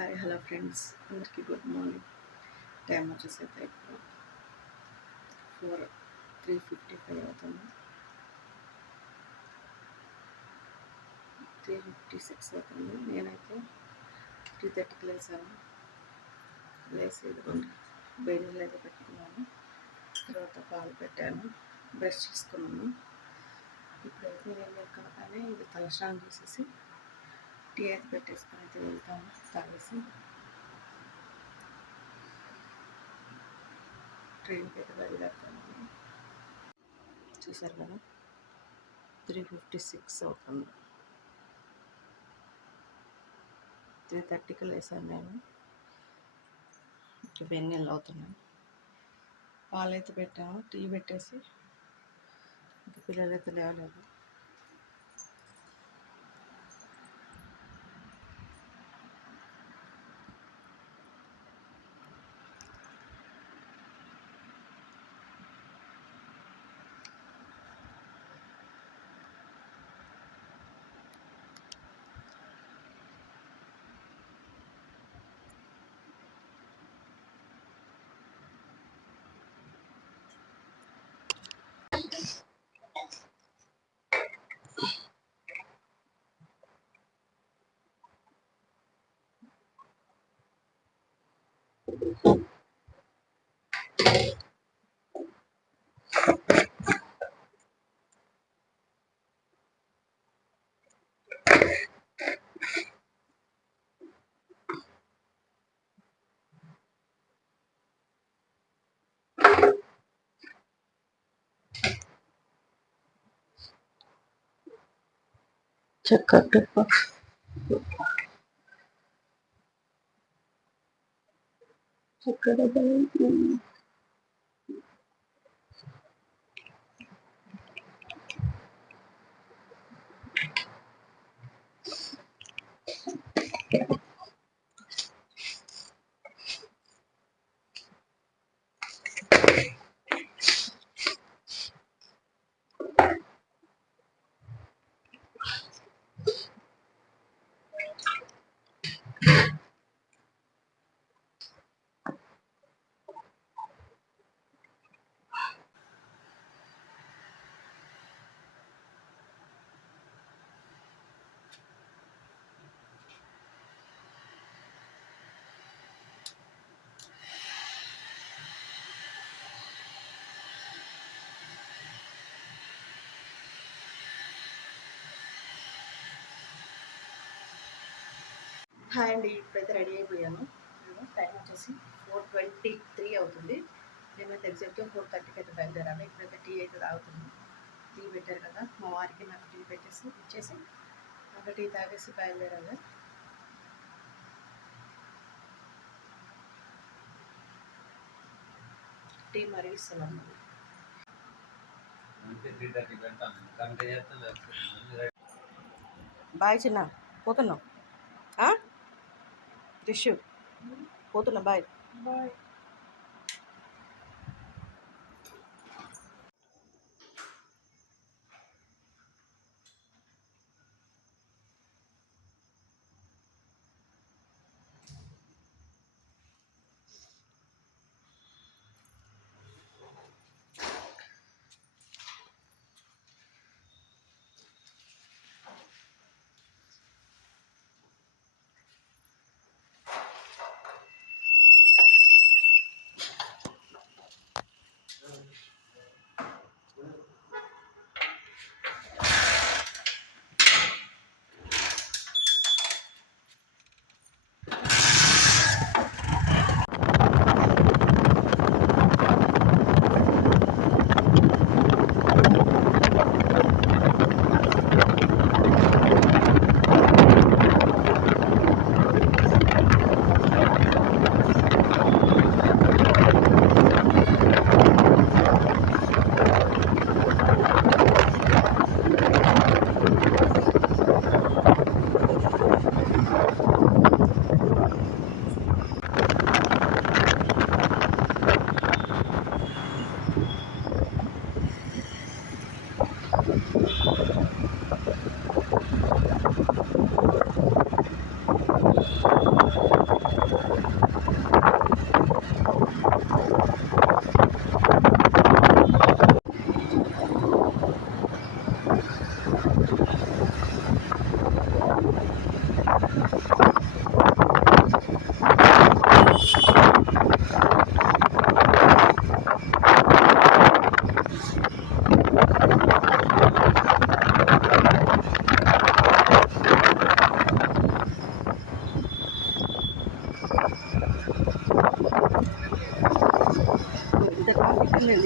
Hi hello friends అందరికీ good morning time వచ్చేసి అయితే ఇప్పుడు ఫోర్ త్రీ ఫిఫ్టీ ఫైవ్ అవుతుంది. త్రీ ఫిఫ్టీ సిక్స్ అవుతుంది. నేనైతే త్రీ థర్టీకి లేసాను లేసి ఇదిగోండి నీళ్ళు అయితే పెట్టుకున్నాను. తర్వాత పాలు పెట్టాను. బ్రష్ చేసుకున్నాను. ఇప్పుడైతే నేను ఎక్కడగానే ఇది తలస్నానం చేసేసి టీ అయితే పెట్టేసుకొని అయితే వెళ్తాను తాగేసి ట్రైన్కి అయితే బయలుదేరుతాను చూసారు కదా? త్రీ ఫిఫ్టీ సిక్స్ అవుతుంది. త్రీ థర్టీకి లేసాను నేను ఇంకా వెన్నెళ్ళు అవుతున్నాయి. పాలైతే పెట్టాము టీ పెట్టేసి. ఇంకా పిల్లలైతే లేవలేదు. check out the box. Tekrar edelim. Hi అండి ఇప్పుడైతే రెడీ అయిపోయాను. నేను టైం వచ్చేసి ఫోర్ ట్వంటీ త్రీ అవుతుంది నేనైతే ఎగ్జాక్ట్గా ఫోర్ థర్టీకి అయితే బయలుదేరాను ఇప్పుడైతే టీ అయితే తాగుతుంది టీ పెట్టారు కదా మా వారికి నాకు టీ పెట్టేసి ఇచ్చేసి నాకు టీ తాగేసి బయలుదేరాలి. టీ మరిగిస్తున్నాను. బాయ్ చిన్న పోతున్నాం టిష్యూ పోతున్నా బాయ్ బాయ్ 嗯，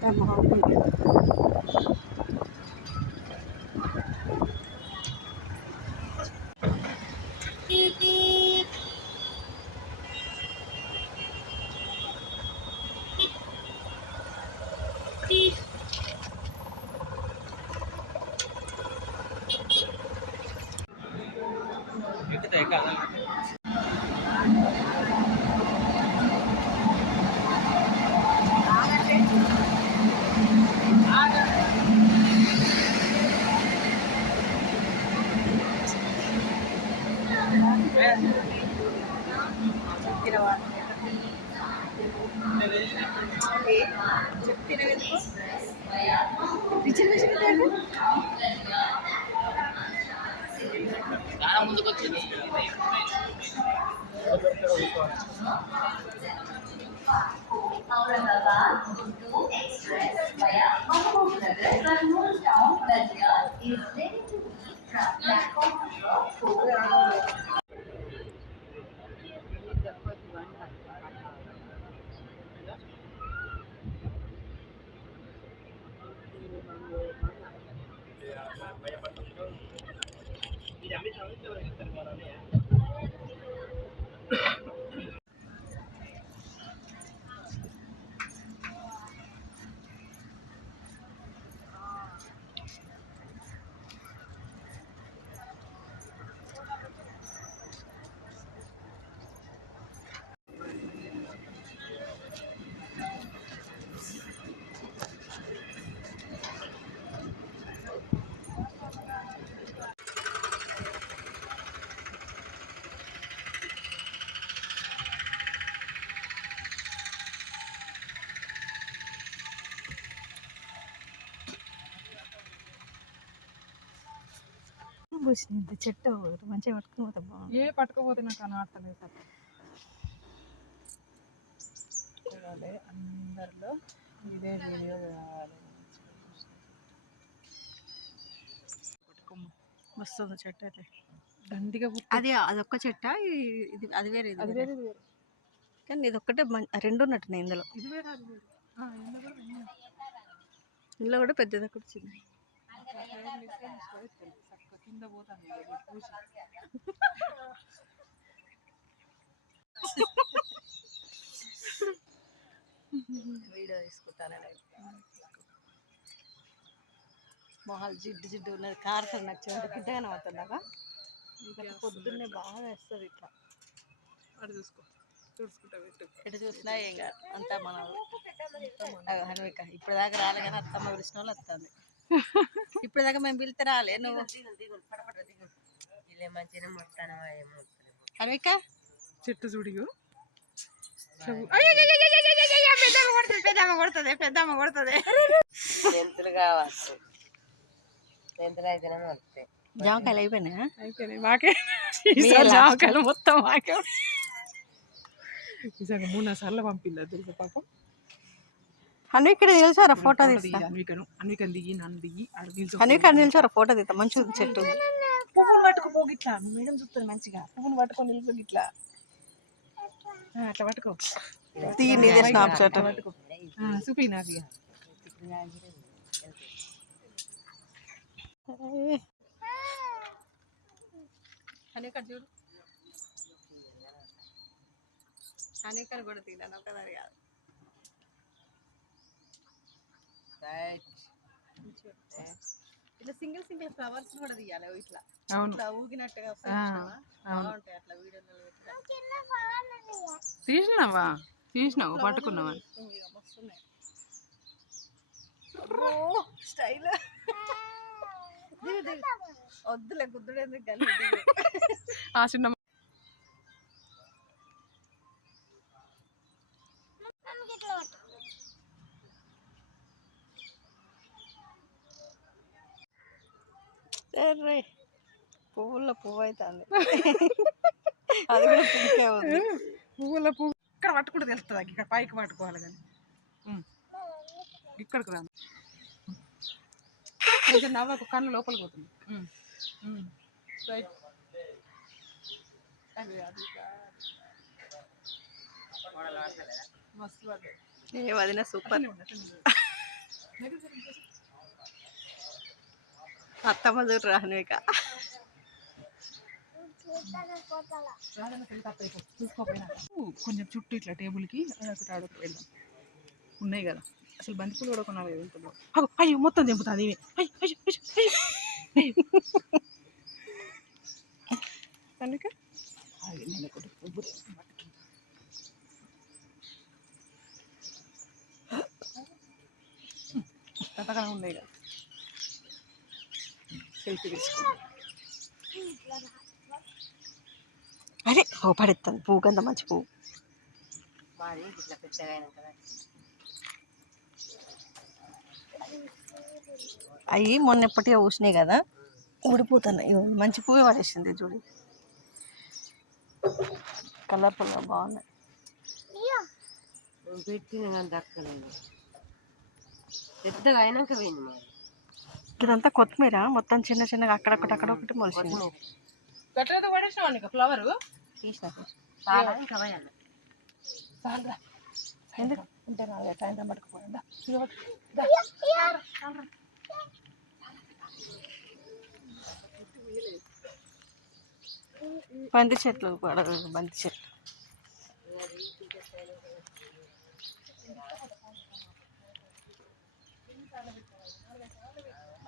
干不好。ఇప్పుడు ఆ? పూసింది చెట్టు మంచిగా పట్టుకుని పోతా బాగుంది ఏ పట్టుకోపోతే నాకు అని ఆడతలేదు సార్. చూడాలి. అందరిలో ఇదే వీడియో కావాలి. వస్తుంది చెట్టు అయితే. దండిగా అది అదొక్క చెట్ట? ఇది అది వేరే అది వేరే. కానీ ఇది ఒక్కటే మం- రెండు ఉన్నట్టున్నాయి ఇందులో. ఇందులో కూడా పెద్దది ఒకటి చిన్న చక్కగా కింద పోతాను. వీడియో తీసుకుంటాను. మొహాలు జిడ్డు జిడ్డు ఉన్నది కారుతుంది నాకు చెంత గిడ్డగానే అవుతుందాక ఇంకా పొద్దున్నే బాగా వేస్తుంది ఇట్లా. అటు చూసుకో ఎటు చూసినా ఏం కాదు అంతా మన ఇప్పుడు దాకా రాలే కానీ అత్తమ్మ పిలిచిన వాళ్ళు వస్తుంది. ఇప్పుడు దాకా మేము పిలితే రాలే నువ్వు. హనుమిక చెట్టు చూడియో పెద్దమ్మ కొడుతుంది పెద్దమ్మ కొడుతుంది మెంతులు కావాలి మెంతులు అయితేనే వస్తాయి జామకాయలు అయిపోయినాయా అయిపోయినాయి మాకే జామకాయలు మొత్తం మాకే మూడు నాలుగు సార్లు పంపింది పాపం హనుమిక నిలిచారా ఫోటో తీస్తా? దిగి అన్వికను అన్వికను దిగి నన్ను దిగి నిలిచారా ఫోటో తీస్తా? మంచిగా చెట్టు. పువ్వును పట్టుకోపో గిట్లా. మేడం చూస్తుంది మంచిగా. పువ్వును పట్టుకొని నిల్చో గిట్లా. ఆ, అట్లా పట్టుకో. తీయండి ఇదే స్నాప్ షాట్ చూపి చూడు. హనుమికని కూడా ఒకదాని కాదు. ఇట్లా సింగిల్ సింగిల్ ఫ్లవర్స్ కూడా తీయాలి. ఇట్లా. ఇట్లా ఊగినట్టుగా. బాగుంటాయి అట్లా వీడియోలో తీసినావా? తీసినావు? పట్టుకున్నావా? స్టైల్. వద్దులే గుద్దుడు ఎందుకు ఆ చిన్న రే పువ్వుల్లో పువ్వు అవుతుంది అది కూడా పింకే ఉంది. పువ్వుల పువ్వు. ఇక్కడ పట్టుకుంటే తెలుస్తుంది ఇక్కడ పైకి పట్టుకోవాలి కానీ. ఇక్కడికి రా. కొంచెం నవ్వకు కన్ను లోపలికి పోతుంది. రైట్. మస్తు వదిన సూపర్ అట్లనే ఉంది, అట్లనే ఉంది. లేదు, లేదు, లేదు. అత్తమ్మ చూడు రాహన్విక రాదన్న పెళ్ళి తప్పైపోతుంది చూసుకోపోయినా కొంచెం చుట్టూ ఇట్లా టేబుల్కి అదొకటి ఆడొకటి వెళ్దాం ఉన్నాయి కదా. అసలు బంతిపూలు కూడా కొనాలి కదా ఇంట్లో అగో, అయ్యో మొత్తం తెంపుతుంది ఇవి. అయ్యో అయ్యో అయ్యో అయ్యో. కనుక అది నేను ఒకటి పువ్వు తెంపుతా. కథగా ఉన్నాయి కదా. సెల్ఫీ తీసుకుంటాం అరే ఓ పడేస్తాను పువ్వు కంత మంచి పువ్వు ఇట్లా పెద్దగా కదా అవి మొన్న ఎప్పటిగా పూసినాయి కదా. ఊడిపోతున్నాయి. మంచి పువ్వే పడేసింది చూడు. కలర్ఫుల్గా బాగున్నాయి. పెట్టిన పెద్దగా అయినాక పోయింది మరి ఇదంతా కొత్తిమీర. మొత్తం చిన్న చిన్నగా అక్కడొకటి అక్కడొకటి మొలిసింది గట్లయితే పడేసినావు నీకు ఫ్లవర్ తీసిన. ఎందుకు? ఉంటే నాలుగు సాయంత్రం పట్టుకుపోయిందా బంతి చెట్లు కూడా బంతి చెట్లు.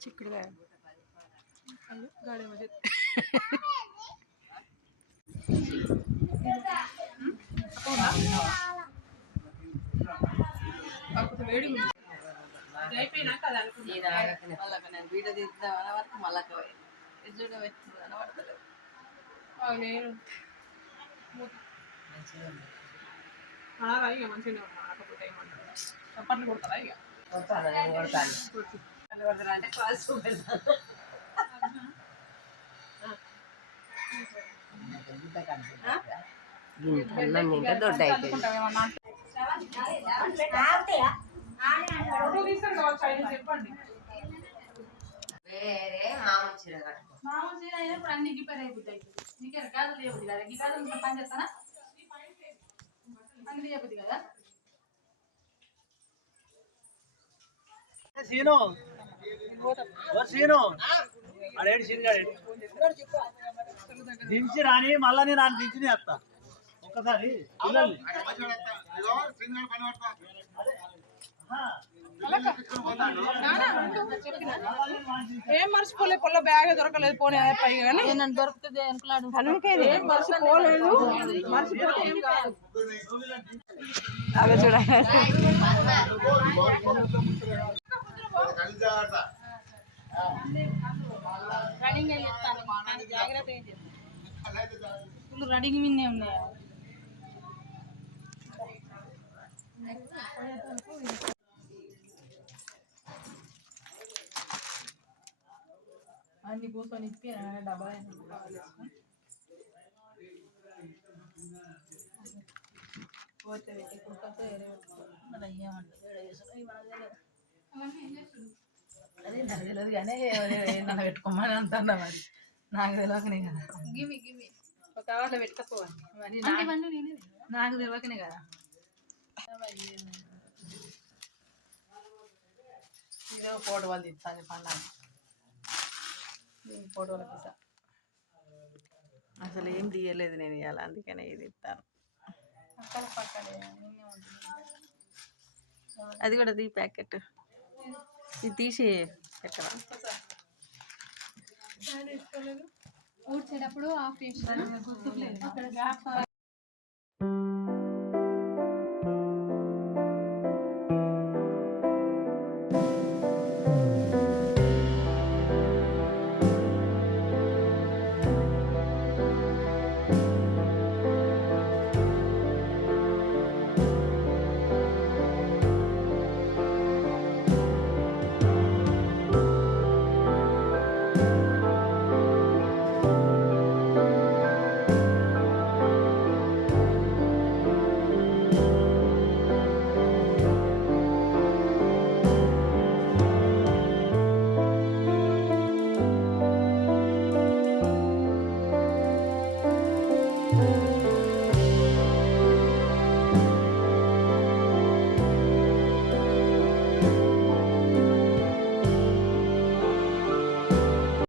చిక్కుడుగా గాడి మధ్య కాకపోతే వేడి ఉంది. ఇది అయిపోయినాక అది మళ్ళీ వరకు మళ్ళీ చూడ కనబడతలేదు ఆ, నేను మంచిగా అలాగా ఇక మంచిగానే ఉన్నా. కాకపోతే ఏమంటారు? చప్పట్లు కొడతారా ఇక? కొడతాను అంటే క్లాస్ దొడ్డ చెప్పండి. వేరే మామూలు చీర కట్టుకో. మామూలు చీర అయినప్పుడు అన్ని గిప్పర్ అయిపోతాయి. నీకే గాజులు లేవు. కదా ఇంకా పని చేస్తానా? అన్ని చెప్పదు కదా? సీను? ఓ సీను? అడేడు సీను దించి రాని మళ్ళా నేను ఆయన దించి వేస్తా. ఒక్కసారి పిల్లల్ని. ఏం మర్చిపోలే పొల్ల బ్యాగ్ దొరకలేదు పోనీ పై కానీ. నన్ను దొరుకుతుంది అనుకున్నాడు. ఏం మర్చిపోలేదు. మర్చిపోతే ఏం కాదు. అవి చూడ. రన్నింగ్ చెప్తాను? కానీ జాగ్రత్త ఏం చెప్తాను? రన్నింగ్ మిన్నే ఉన్నాయి? అన్ని కూర్చొని ఇప్పి డబ్బా పోతే కుక్కతో మన అదే నాకు తెలియదు కానీ నన్ను పెట్టుకోమని అంటున్నా మరి. నాకు తెలియకనే కదా. గివి గివి ఒక కవర్లో పెట్టుకోవాలి మరి నాకు- తెలియకనే కదా. ఇదే ఫోటో వాళ్ళు ఇస్తాను పండుగ. ఫోటో వాళ్ళకి ఇస్తా అసలు ఏం తీయలేదు నేను ఇవాళ అందుకనే ఇది ఇస్తాను పక్కన పక్కనే అది కూడా తీ ప్యాకెట్. ఇది తీసి పెట్టరా ఊడ్చేటప్పుడు ఆఫ్ చేసి గుర్తులేదు అక్కడ గ్యాప్